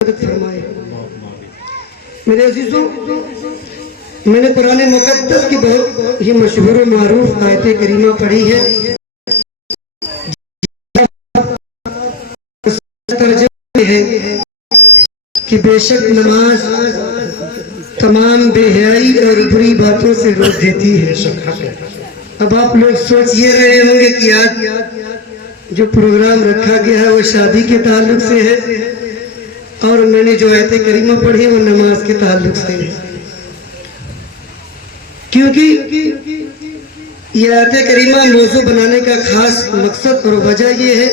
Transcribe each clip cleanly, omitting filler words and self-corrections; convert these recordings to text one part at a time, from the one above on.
فرمائے۔ میرے عزیزوں، میں نے قرآن مقدس کی بہت ہی مشہور و معروف آیت کریمہ پڑھی ہے۔ ترجمہ ہے کہ بے شک نماز تمام بے حیائی اور بری باتوں سے روک دیتی ہے۔ اب آپ لوگ سوچ یہ رہے ہوں گے کہ آج جو پروگرام رکھا گیا ہے وہ شادی کے تعلق سے ہے، اور میں نے جو آیت کریمہ پڑھی وہ نماز کے تعلق سے ہے، کیونکہ یہ آیت کریمہ موضوع بنانے کا خاص مقصد اور وجہ یہ ہے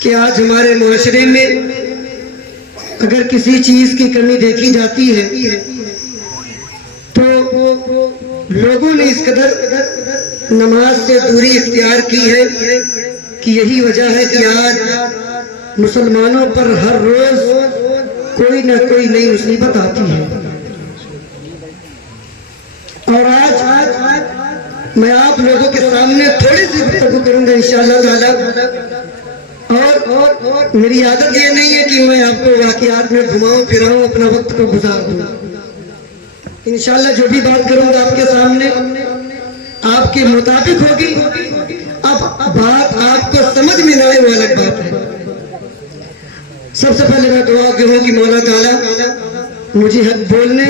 کہ آج ہمارے معاشرے میں اگر کسی چیز کی کمی دیکھی جاتی ہے تو لوگوں نے اس قدر نماز سے دوری اختیار کی ہے کہ یہی وجہ ہے کہ آج مسلمانوں پر ہر روز کوئی نہ کوئی نئی مصیبت آتی ہے۔ اور آج میں آپ لوگوں کے سامنے تھوڑی سی گفتگو کروں گا انشاءاللہ تعالی، اور میری عادت یہ نہیں ہے کہ میں آپ کو واقعات میں گھماؤں پھراؤں اپنا وقت کو گزار دوں۔ انشاءاللہ جو بھی بات کروں گا آپ کے سامنے آپ کے مطابق ہوگی۔ اب بات آپ کو سمجھ میں نہ آئے وہ الگ بات ہے۔ سب سے پہلے میں دعا کروں کہ مولا تعالیٰ مجھے حق بولنے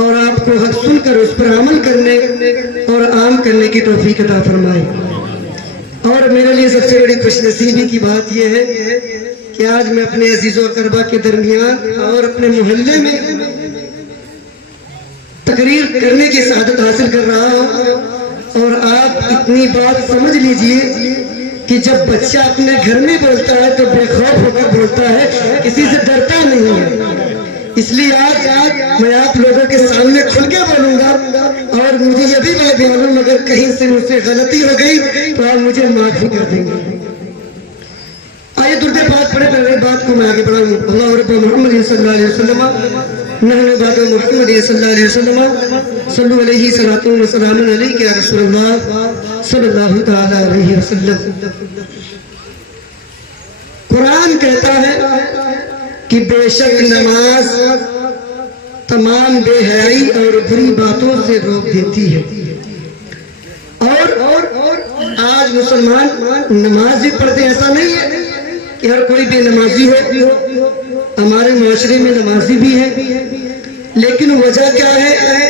اور آپ کو حق سن کر اس پر عمل کرنے اور عام کرنے کی توفیق عطا فرمائے۔ اور میرے لیے سب سے بڑی خوش نصیبی کی بات یہ ہے کہ آج میں اپنے عزیز و اقربا کے درمیان اور اپنے محلے میں تقریر کرنے کی سعادت حاصل کر رہا ہوں۔ اور آپ اتنی بات سمجھ لیجئے کہ جب بچہ اپنے گھر میں بولتا ہے تو بے خوف ہو کر بولتا ہے، کسی سے ڈرتا نہیں ہے۔ اس لیے آج میں آپ لوگوں کے سامنے کھل کے بولوں گا، اور مجھے یہ بھی معلوم اگر کہیں سے مجھ سے غلطی ہو گئی تو آپ مجھے معاف کر دیں گے۔ آئیے درود پاک پڑھے، پہلے بات کو میں آگے بڑھاؤں۔ اللہ رب محمد صلی اللہ علیہ وسلم نحن بعد محمد صلی اللہ علیہ وسلم صلو علیہ صلاۃ و سلام علیک یا رسول اللہ صلی اللہ تعالی علیہ وسلم۔ قرآن کہتا ہے کہ بے شک نماز تمام بے حیائی اور بری باتوں سے روک دیتی ہے۔ اور آج مسلمان نماز بھی پڑھتے، ایسا نہیں ہے کہ ہر کوئی بے نمازی ہو، ہمارے معاشرے میں نمازی بھی ہے، لیکن وجہ کیا ہے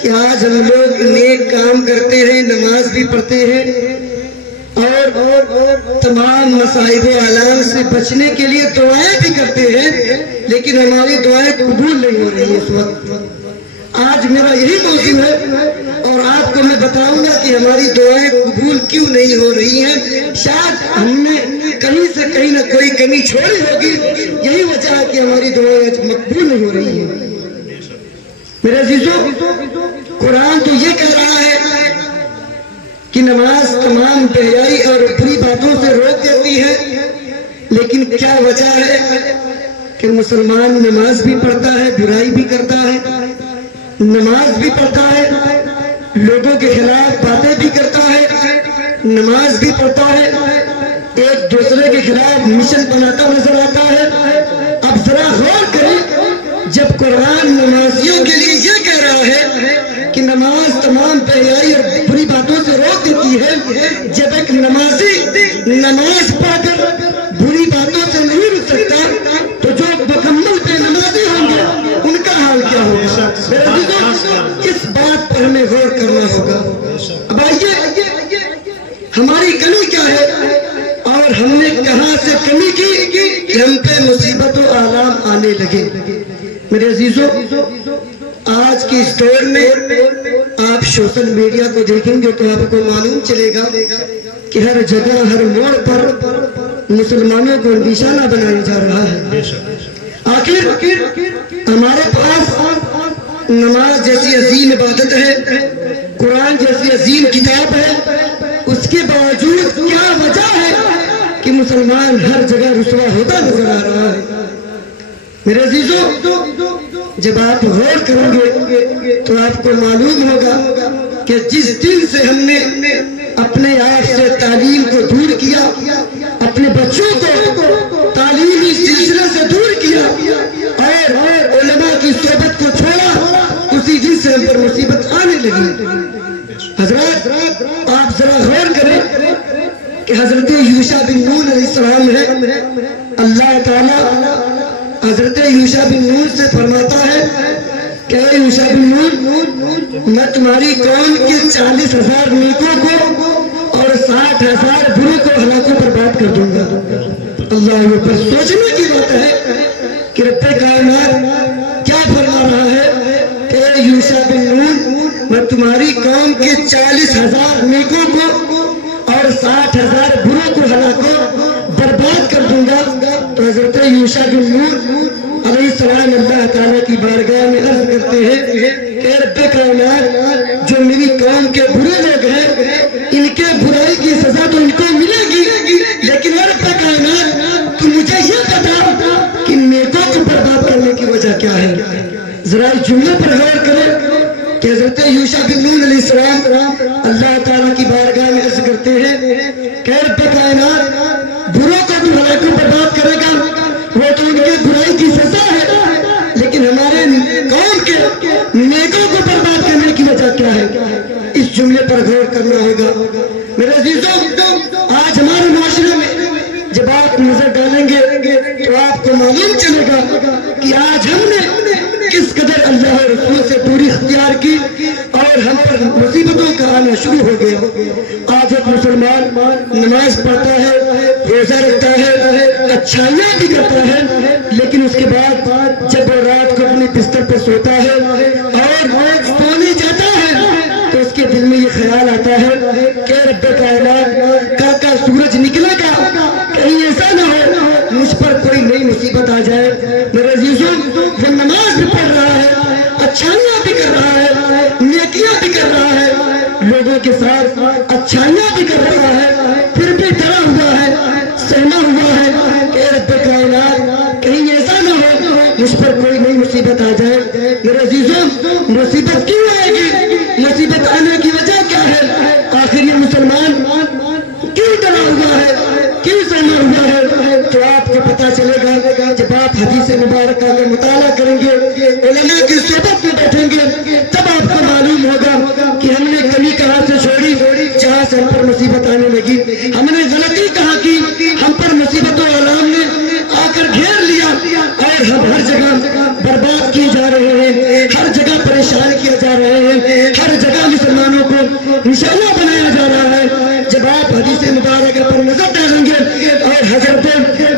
کہ آج ہم لوگ نیک کام کرتے ہیں، نماز بھی پڑھتے ہیں، اور تمام مصائب و آلام سے بچنے کے لیے دعائیں بھی کرتے ہیں، لیکن ہماری دعائیں قبول نہیں ہو رہی اس وقت۔ آج میرا یہی موضوع ہے اور آپ کو میں بتاؤں گا کہ ہماری دعائیں قبول کیوں نہیں ہو رہی ہیں۔ شاید ہم نے کہیں سے کہیں نہ کوئی کمی چھوڑی ہوگی، یہی وجہ ہے کہ ہماری دعائیں آج مقبول نہیں ہو رہی ہیں۔ میرے عزیزوں، قرآن تو یہ کہہ رہا ہے کہ نماز تمام بے حیائی اور بری باتوں سے روک دیتی ہے، لیکن کیا وجہ ہے کہ مسلمان نماز بھی پڑھتا ہے، برائی بھی کرتا ہے، نماز بھی پڑھتا ہے، لوگوں کے خلاف باتیں بھی کرتا ہے، نماز بھی پڑھتا ہے، ایک دوسرے کے خلاف مشن بناتا نظر آتا ہے۔ اب ذرا غور کریں، جب قرآن نمازیوں کے لیے یہ کہہ رہا ہے کہ نماز تمام بے حیائی اور بری باتوں سے روک دیتی ہے، جب ایک نمازی نماز پڑھ کر بری باتوں سے نہیں رک سکتا تو جو مکمل بے نمازی ہوں گے ان کا حال کیا ہوگا؟ میرے عزیزوں، اس بات پر ہمیں غور کرنا ہوگا۔ اب آئیے، ہماری کمی کیا ہے اور ہم نے کہاں سے کمی کی کہ ہم پہ مصیبت و آلام آنے لگے؟ میرے عزیزوں، آج کی اس دور میں آپ سوشل میڈیا کو دیکھیں گے تو آپ کو معلوم چلے گا کہ ہر جگہ ہر موڑ پر مسلمانوں کو نشانہ بنایا جا رہا ہے۔ آخر ہمارے پاس نماز جیسی عظیم عبادت ہے، قرآن جیسی عظیم کتاب ہے، اس کے باوجود کیا وجہ ہے کہ مسلمان ہر جگہ رسوا ہوتا نظر آ رہا ہے؟ میرے عزیزوں، جب آپ غور کریں گے تو آپ کو معلوم ہوگا کہ جس دن سے ہم نے اپنے آپ سے تعلیم کو دور کیا، اپنے بچوں کو تعلیم تعلیمی سلسلے سے دور کیا اور علماء کی صحبت کو چھوڑا، اسی دن سے ہم پر مصیبت آنے لگی۔ حضرات آپ ذرا غور کریں کہ حضرت یوشع بن نون علیہ السلام ہے، اللہ تعالیٰ حضرت یوشع بن نون سے فرماتا ہے کہ اے یوشع بن نون، میں تمہاری قوم کے 40,000 نیکوں کو اور 60,000 بروں کو ہلاکوں پر بات کر دوں گا۔ اللہ پر سوچنے کی بات ہے کہ رب کائنات کیا فرما رہا ہے کہ اے یوشع بن نون، میں تمہاری قوم کے 40,000 نیکوں کو اور 60,000 بروں کو ہلاکوں برباد کر دوں گا۔ تو حضرت یوشع بن نون علیہ السلام اللہ تعالیٰ کی بارگاہ میں عرض کرتے ہیں کہ رب کائنات، جو میری قوم کے برے لوگ ہیں ان کے برائی کی سزا تو ان کو ملے گی، لیکن رب کائنات تو مجھے یہ بتا کہ نیکوں کو برباد کرنے کی وجہ کیا ہے۔ ذرا اس جملے پر غور کریں کہ حضرت یوشع بن نون علیہ السلام اللہ تعالیٰ کی بارگاہ میں عرض کرتے ہیں کہ رب کائنات، بروں کو تو ہلاکوں برباد کرے گا، وہ تو ان کی برائی کی سزا ہے، لیکن ہمارے قوم کے نیکوں کو برباد کرنے کی وجہ کیا ہے؟ اس جملے پر غور کرنا ہوگا۔ میرے عزیزوں، آج ہمارے معاشرے میں جب آپ نظر ڈالیں گے تو آپ کو معلوم چلے گا کہ آج ہم نے کس قدر اللہ اور رسول سے دوری اختیار کی اور ہم پر مصیبتوں کا آنا شروع ہو گیا۔ آج ایک مسلمان نماز پڑھتا ہے، روزہ رکھتا ہے، اچھائیاں بھی کرتا ہے، لیکن اس کے بعد جب وہ رات کو اپنے بستر پر سوتا ہے اور سونے جاتا ہے تو اس کے دل میں یہ خیال آتا ہے کہ رب کائنات کا سورج نکلے گا، کہیں ایسا نہ ہو مجھ پر کوئی نئی مصیبت آ جائے۔ میرے عزیزوں، وہ نماز بھی پڑھ رہا ہے، اچھائیاں بھی کر رہا ہے، نیکیاں بھی کر رہا ہے، لوگوں کے ساتھ اچھائیاں بھی کر رہا ہے، پھر بھی ڈرا ہوا ہے، سہما ہوا ہے کہ رب کائنات کہیں ایسا نہ ہو مجھ پر کوئی نئی مصیبت آ جائے۔ میرے عزیزوں، مصیبت کیوں آئے گی؟ مصیبت آنے کی وجہ کیا ہے؟ آخر یہ مسلمان کیوں ڈرا ہوا ہے، کیوں سہما ہوا ہے؟ تو آپ کو پتا چلے گا جب آپ حدیث مبارکہ کا مطالعہ کریں گے، علماء کی صحبت میں بیٹھیں گے، تب آپ کو معلوم ہوگا کہ ہم نے کمی کہاں سے چھوڑی جہاں سے ہم پر مصیبت آنے لگی، ہم نے غلطی کہاں کی، ہم پر مصیبت و آلام نے آ کر گھیر لیا اور ہم ہر جگہ برباد کیے جا رہے ہیں، ہر جگہ پریشان کیا جا رہے ہیں، ہر جگہ مسلمانوں کو نشانہ بنایا جا رہا ہے۔ جب آپ حدیث مبارکہ پر نظر ڈالیں گے اور حضرت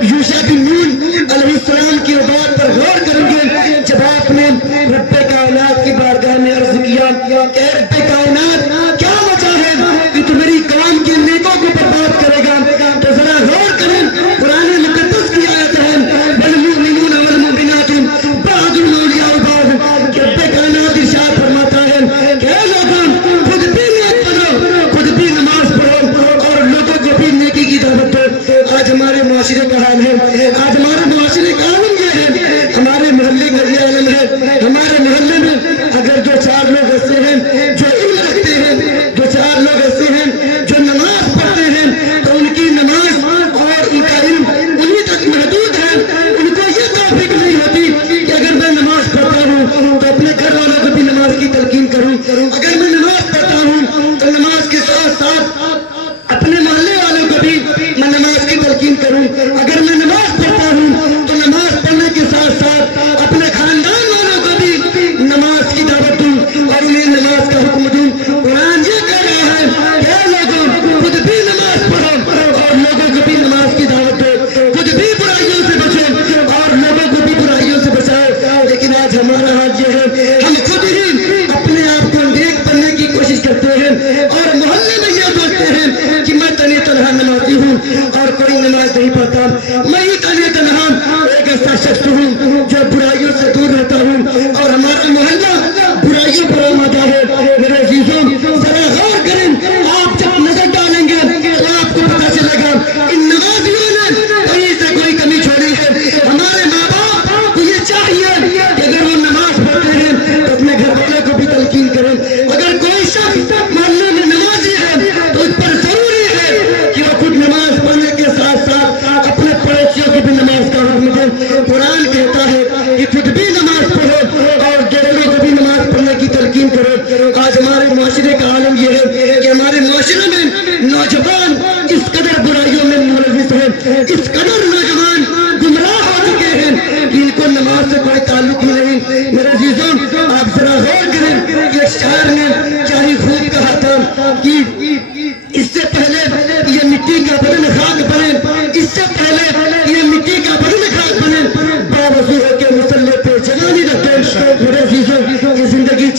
یوشع بن نون علیہ السلام کی بات پر غور کریں گے، جب آپ نے رب کائنات کی بارگاہ میں عرض کیا کہ رب کائنات کیا وجہ ہے کہ تو میری قوم کے نیکوں کو برباد کرے گا، تو ذرا غور کریں، قرآن مقدس کی آیت ہے والمؤمنون والمؤمنات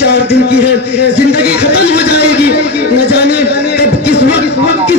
4 دن کی ہے، زندگی ختم ہو جائے گی، نہ جانے کب کس وقت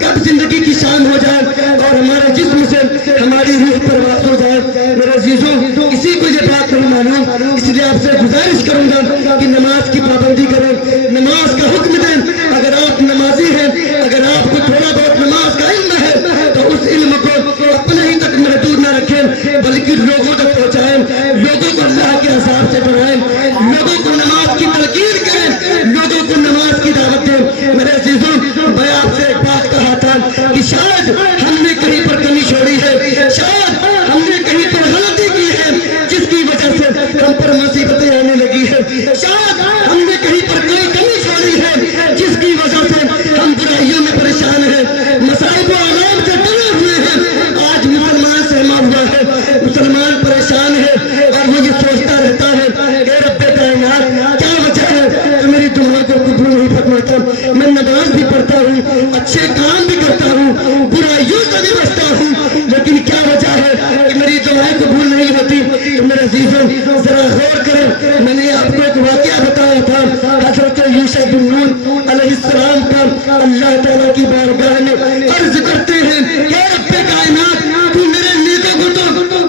کب زندگی کی شام ہو جائے اور ہمارے جسم سے ہماری روح پرواز ہو جائے۔ میرے عزیزوں، کسی کو یہ بات نہیں معلوم، اس لیے آپ سے گزارش کروں گا کہ نماز کی پابندی کریں، نماز کا حکم دیں۔ اگر آپ نمازی ہیں، اگر آپ کو تھوڑا بہت نماز کا علم ہے تو اس علم کو اپنے ہی تک محدود نہ رکھیں، بلکہ لوگوں تک پہنچائیں، لوگوں کو اللہ کے عذاب سے ڈرائیں، لوگوں کو نماز کی تلقین کریں، لوگوں کو نماز کی دعوت دیں۔ میرے عزیزوں، میں آپ سے ایک بات کہا تھا کہ شاید ہم نے کہیں پر کمی چھوڑی ہے، شاید ہم نے کہیں پر غلطی کی ہے جس کی وجہ سے ہم پر مصیبتیں آنے لگی ہے، شاید ہم نے کہیں پر کوئی کمی چھوڑی ہے جس کی وجہ سے ہم برائیوں میں پریشان ہیں، مصائب و آلام سے ڈرے ہوئے ہیں۔ آج مسلمان سہما ہوا ہے، مسلمان پریشان ہے اور وہ یہ سوچتا رہتا ہے کہ رب کائنات کیا وجہ ہے تو میری دعا کو قبول نہیں فرماتا۔ میں نماز بھی پڑھتا ہوں، اچھے کام بھی کرتا ہوں، برائیوں سے بھی بچتا ہوں، لیکن کیا وجہ ہے کہ میری دعائیں قبول نہیں ہوتی؟ تو میرے عزیزوں ذرا غور کریں، میں نے آپ کو ایک واقعہ بتایا تھا، حضرت یوشع بن نون علیہ السلام کا اللہ تعالیٰ کی بارگاہ میں عرض کرتے ہیں کہ رب کائنات تو میرے نیکوں کو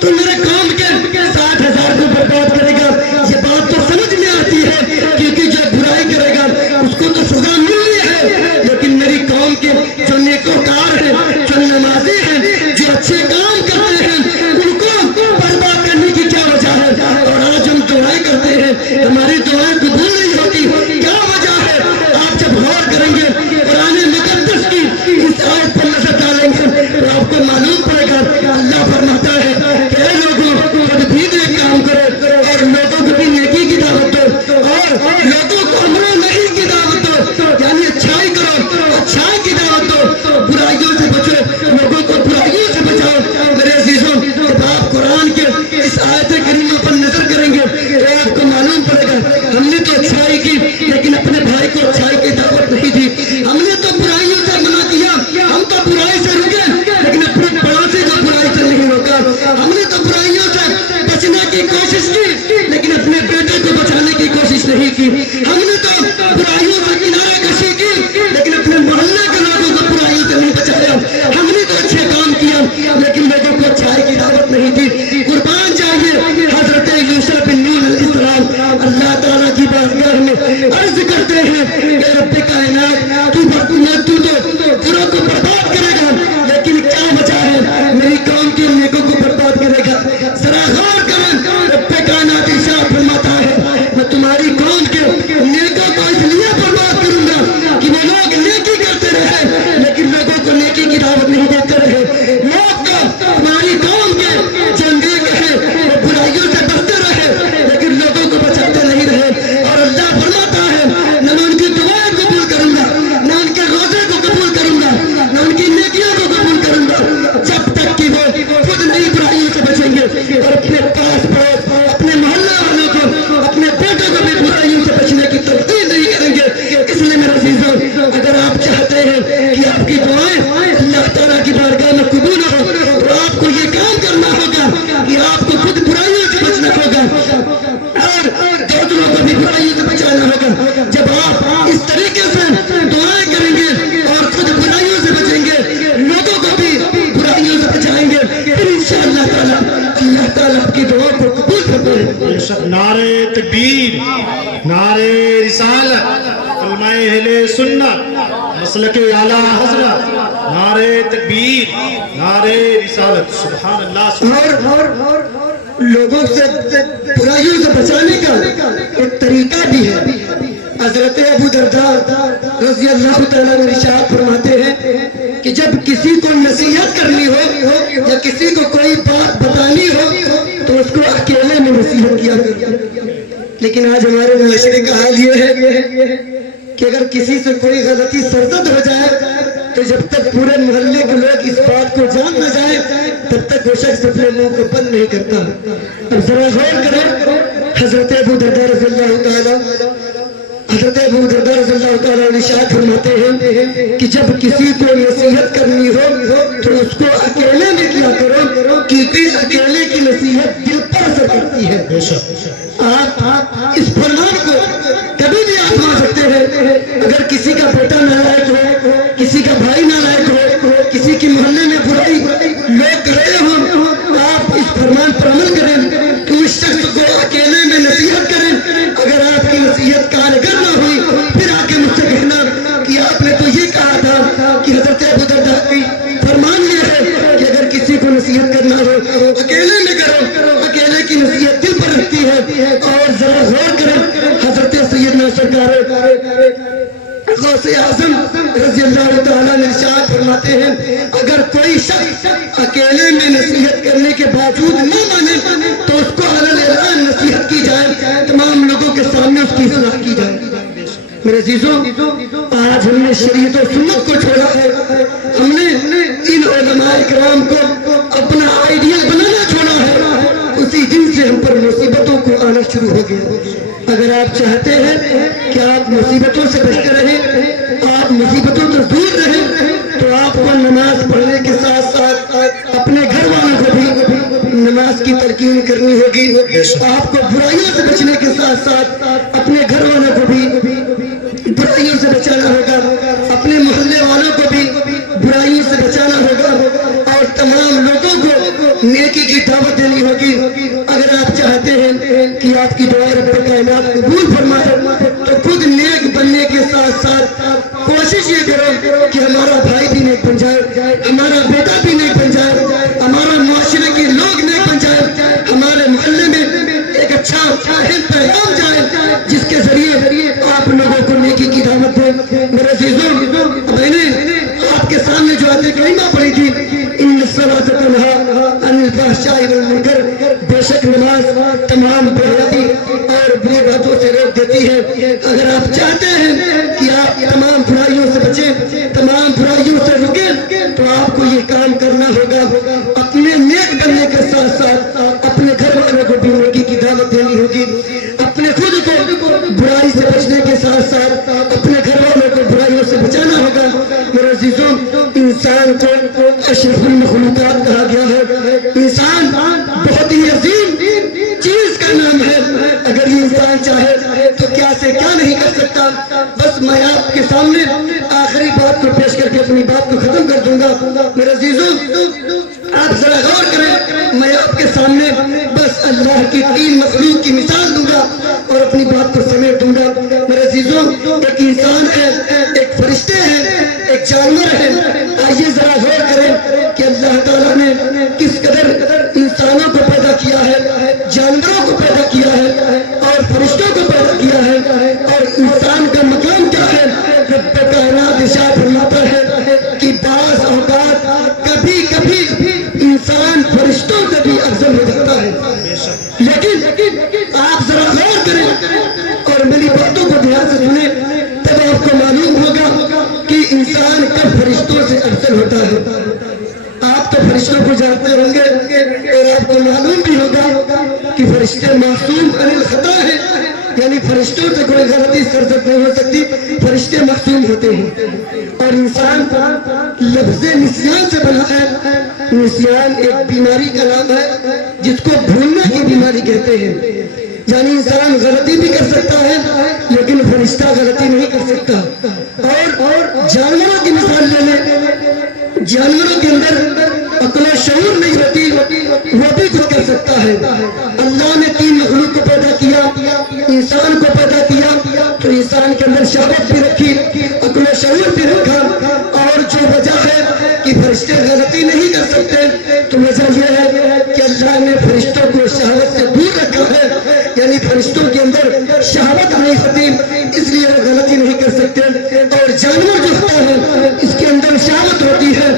تو میرے قوم کے 60,000 کو برباد کرے گا۔ یہ بات تو سمجھ میں آتی ہے کیونکہ جو برائی کرے گا اس کو تو سزا ملنی ہے، لیکن میری قوم کے جو نیکوکار ہیں، جو نمازی ہیں، جو اچھے کام کرتے ہیں، ان کو برباد کرنے کی کیا وجہ ہے؟ اور آج ہم دعائیں کرتے ہیں، ہماری دعائیں قبول نہیں ہوتی، کیا وجہ ہے؟ آپ جب غور کریں گے قرآن مقدس کی اس آیت پر نظر ڈالیں گے تو آپ کو معلوم پڑے گا اللہ فرماتا ہے کہ اے لوگوں خود بھی نیک کام کرو اور لوگوں کو بھی نیکی کی دعوت دو اور لوگوں کو امر و نہی کی دعوت دو، یعنی اچھائی کرو، اچھائی کی دعوت دو، برائیوں سے بچو، لوگوں کو برائیوں سے بچاؤ۔ میرے عزیزوں، جب آپ قرآن کے اس آیت کریمہ پر نظر کریں گے تو آپ کو معلوم پڑے گا ہم نے تو اچھائی کی لیکن اپنے بھائی کو اچھائی کی دعوت نہیں دی، ہم نے تو برائیوں سے منع کیا، ہم تو برائی سے رکے لیکن اپنے پڑوسی کو برائی سے نہیں روکا، ہم نے تو برائیوں سے بچنے کی کوشش کی لیکن اپنے بیٹے کو بچانے کی کوشش نہیں کی، ہم نے تو برائیوں سے کنارہ کشی کی لیکن اپنے محلے کے لوگوں کو برائیوں سے نہیں بچایا، ہم نے تو اچھے کام کیا لیکن لوگوں کو اچھائی کی دعوت نہیں دی۔ قربان جائیے حضرت یوشع بن نون علیہ السلام اللہ تعالیٰ کی بارگاہ میں عرض کرتے ہیں کہ رب کائنات تو بروں کو برباد کرے گا، لیکن کیا وجہ ہے میری قوم کے نیکوں کو برباد کرے گا؟ ذرا غور کریں، رب کائنات ارشاد فرماتا ہے میں تمہاری قوم کے نیکوں کو اس لیے برباد کروں گا کہ وہ لوگ نیکی کرتے رہے لیکن لوگوں کو نیکی کی دعوت نہیں دیتے رہے، لوگ تو تمہاری قوم کے جو نیک ہیں وہ برائیوں سے بچتے رہے لیکن لوگوں کو بچاتے نہیں رہے، اور اللہ فرماتا ہے نہ ان کی دعائیں قبول کروں گا، نہ ان کے روزے کو قبول کروں گا، نہ ان کی نیکیوں کو قبول کروں گا جب تک کہ وہ خود نئی برائیوں سے بچیں گے اور اپنے پاس پڑوس، اپنے محلہ والوں کو، اپنے بیٹوں کو بھی برائیوں سے بچنے کی تلقین نہیں کریں گے۔ اس لیے میرے عزیزوں، اگر آپ چاہتے ہیں کہ آپ کی دعائیں اللہ تعالیٰ کی بارگاہ میں قبول ہو تو آپ کو یہ کام کرنا ہوگا کہ آپ کو خود برائیوں سے بچنا ہوگا اور دوسروں کو بھی برائیوں سے بچانا ہوگا۔ جب آپ اس طریقے سے دعائیں کریں گے اور خود برائیوں سے بچیں گے، لوگوں کو بھی برائیوں سے بچائیں گے، پھر انشاءاللہ تعالیٰ اللہ تعالیٰ آپ کی دعا کو قبول کرتے ہیں۔ نعرہ تکبیر، نعرہ رسالت، کلمہ اہل سنت، مسلک اعلیٰ حضرت، نعرہ تکبیر، نعرہ رسالت، سبحان اللہ۔ اور لوگوں سے برائیوں سے بچانے کا ایک طریقہ بھی ہے۔ حضرت ابو درداء رضی اللہ تعالیٰ عنہ ارشاد فرماتے ہیں کہ جب کسی کو نصیحت کرنی ہو یا کسی کو کوئی بات بتانی ہو تو اس کو اکیلے میں نصیحت کیا کرو، لیکن آج ہمارے معاشرے کا حال یہ ہے کہ اگر کسی سے کوئی غلطی سرزد ہو جائے تو جب تک پورے محلے کے لوگ اس بات کو جان نہ جائیں تب تک وہ شخص اپنے منہ کو بند نہیں کرتا۔ اب ذرا غور کریں، حضرت ابو درداء رضی اللہ تعالیٰ عنہ ارشاد فرماتے ہیں کہ جب کسی کو نصیحت کرنی ہو تو اس کو اکیلے میں کیا کرو، کیونکہ اکیلے کی نصیحت دل پر اثر کرتی ہے۔ آپ اس پر غوث اعظم رضی اللہ تعالیٰ نے ارشاد فرماتے ہیں اگر کوئی شخص اکیلے میں نصیحت کرنے کے باوجود نہ مانے تو اس کو علل اعلان نصیحت کی جائے، تمام لوگوں کے سامنے اس کی اصلاح کی جائے۔ میرے عزیزوں، آج ہم نے شریعت و سنت کو چھوڑا ہے، ہم نے ان علماء کرام کو اپنا آئیڈیل بنانا چھوڑا ہے، اسی دن سے ہم پر مصیبتوں کو آنا شروع ہو گیا۔ اگر آپ چاہتے ہیں کہ آپ مصیبتوں سے بچتے رہیں، آپ مصیبتوں سے دور رہیں، تو آپ کو نماز پڑھنے کے ساتھ ساتھ اپنے گھر والوں کو بھی نماز کی تلقین کرنی ہوگی۔ آپ کو برائیوں سے بچنے کے ساتھ ساتھ اپنے گھر والوں کو بھی برائیوں سے بچانا ہوگا، اپنے محلے والوں کو بھی برائیوں سے بچانا ہوگا، اور تمام لوگوں کو نیکی کی دعوت دینی ہوگی۔ اگر آپ چاہتے ہیں کہ آپ کی دعا رب کائنات قبول فرمائے تو خود نیک بننے کے ساتھ ساتھ کوشش یہ کرو کہ ہمارا بھائی بھی نیک بن جائے، ہمارا بیٹا بھی نیک بن جائے، ہمارا معاشرے کے لوگ نیک بن جائے، ہمارے محلے میں ایک اچھا اہم پیغام جائے جس کے ذریعے آپ لوگوں کو نیکی کی دعوت دیں۔ میرے عزیزوں، میں نے آپ کے سامنے جو آیت کریمہ پڑھی تھی، ان الصلاۃ تنہی عن الفحشاء والمنکر، بے شک نماز تمام برائی اور بری باتوں سے روک دیتی ہے۔ اگر آپ چاہتے ہیں کہ آپ تمام برائیوں سے بچیں، تمام برائیوں سے رکیں، تو آپ کو یہ کام کرنا ہوگا، اپنے نیک بننے کے ساتھ ساتھ اپنے گھر والوں کو بھی نیکی کی دعوت دینی ہوگی، اپنے خود کو برائی سے بچنے کے ساتھ ساتھ اپنے گھر والوں کو برائیوں سے بچانا ہوگا۔ میرے عزیزوں، انسان کو اشرف المخلوقات کہا گیا ہے، انسان بہت ہی عظیم چیز کا نام ہے۔ اگر یہ انسان چاہے تو کیا سے کیا نہیں کر سکتا۔ بس میں آپ کے سامنے آخری بات کو پیش کر کے اپنی بات کو ختم کر دوں گا۔ میرے عزیزوں، آپ ذرا غور کریں، میں آپ کے سامنے بس اللہ کی 3 مخلوق کی مثال دوں گا اور اپنی بات کو سمیٹ دوں گا۔ میرے عزیزوں، ایک انسان ہے، ایک فرشتے ہیں، ایک جانور ہے۔ آئیے ذرا غور کریں کہ اللہ تعالیٰ نے کس قدر انسانوں کو پیدا کیا ہے، جانوروں کو پیدا کیا ہے اور فرشتوں کو پیدا کیا ہے، اور انسان کا مقام کیا ہے۔ رب کائنات ارشاد فرماتا ہے کہ بعض اوقات کبھی کبھی انسان فرشتوں سے بھی افضل ہو جاتا ہے، لیکن آپ ذرا غور کریں اور میری باتوں کو دھیان سے سنیں، تب آپ کو معلوم ہوگا کہ انسان کب فرشتوں سے افضل ہوتا ہے۔ آپ تو فرشتوں کو جانتے ہوں گے اور آپ کو معلوم بھی ہوگا کہ فرشتے معصوم عن الخطا ہیں، یعنی فرشتوں سے کوئی غلطی سرزد نہیں ہو سکتی، فرشتے معصوم ہوتے ہیں۔ اور انسان لفظ نسیان سے بنا ہے۔ نسیان ایک بیماری کا نام ہے جس کو بھولنے کی بیماری کہتے ہیں، یعنی انسان غلطی بھی کر سکتا ہے لیکن فرشتہ غلطی نہیں کر سکتا۔ اور جانوروں کی مثال لے لیں، جانوروں کے اندر عقل و شعور نہیں ہوتی، وہ بھی کچھ کر سکتا ہے۔ اللہ نے 3 مخلوق کو پیدا کیا، انسان کو پیدا کیا تو انسان کے اندر شہوت بھی رکھی، عقل و شعور بھی رکھا، اور جو وجہ ہے کہ فرشتے غلطی نہیں کر سکتے تو وجہ یہ ہے کہ اللہ نے فرشتوں کو شہوت سے دور رکھا ہے، یعنی فرشتوں کے اندر شہوت نہیں ہوتی، اس لیے وہ غلطی نہیں کر سکتے۔ اور جانور جو ہوتا ہے اس کے اندر شہوت ہوتی ہے،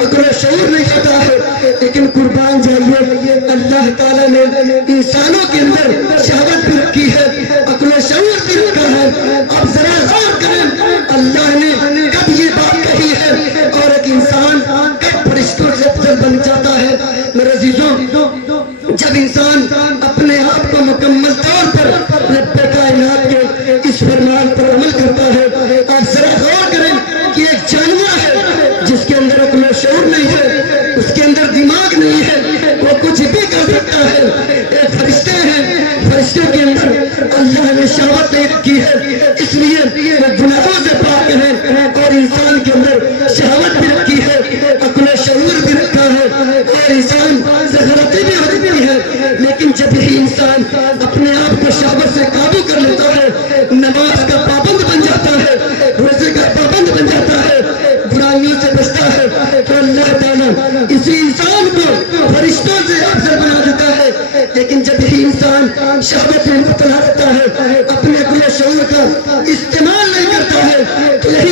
عقل و شعور نہیں ہوتا ہے، لیکن قربان جائیے اللہ تعالیٰ نے انسانوں کے اندر شہوت بھی رکھی ہے، عقل و شعور بھی رکھا ہے۔ اب ذرا غور کریں اللہ نے کب یہ بات کہی ہے اور ایک انسان کب فرشتوں سے افضل بن جاتا ہے۔ میرے عزیزوں، جب انسان اپنے آپ کو مکمل طور پر رب کائنات کے اس فرمان پر عمل کرتا ہے، آپ ذرا غور کریں کہ ایک جانور ہے جس کے اندر عقل و شعور نہیں ہے، اس کے اندر دماغ نہیں ہے، وہ کچھ بھی کر سکتا ہے۔ ایک فرشتے ہیں، فرشتے کے اندر اللہ نے شہوت نہیں رکھی ہے، اس لیے وہ گناہوں سے پاک ہیں، اور انسان کے اندر شہوت بھی رکھی ہے، عقل و شعور بھی رکھا ہے، اور انسان سے غلطی بھی ہوتی ہے۔ لیکن جب ہی انسان اپنے آپ کو شہوت سے قابو کر لیتا ہے، نماز کا پابند بن جاتا ہے، روزے کا پابند بن جاتا ہے، برائیوں سے بچتا ہے، تو اللہ تعالیٰ اسی انسان کو فرشتوں سے افضل بنا دیتا ہے۔ لیکن جب ہی انسان شہوت میں مبتلا رہتا ہے، اپنے عقل و شعور کا استعمال نہیں کرتا ہے، تو یہی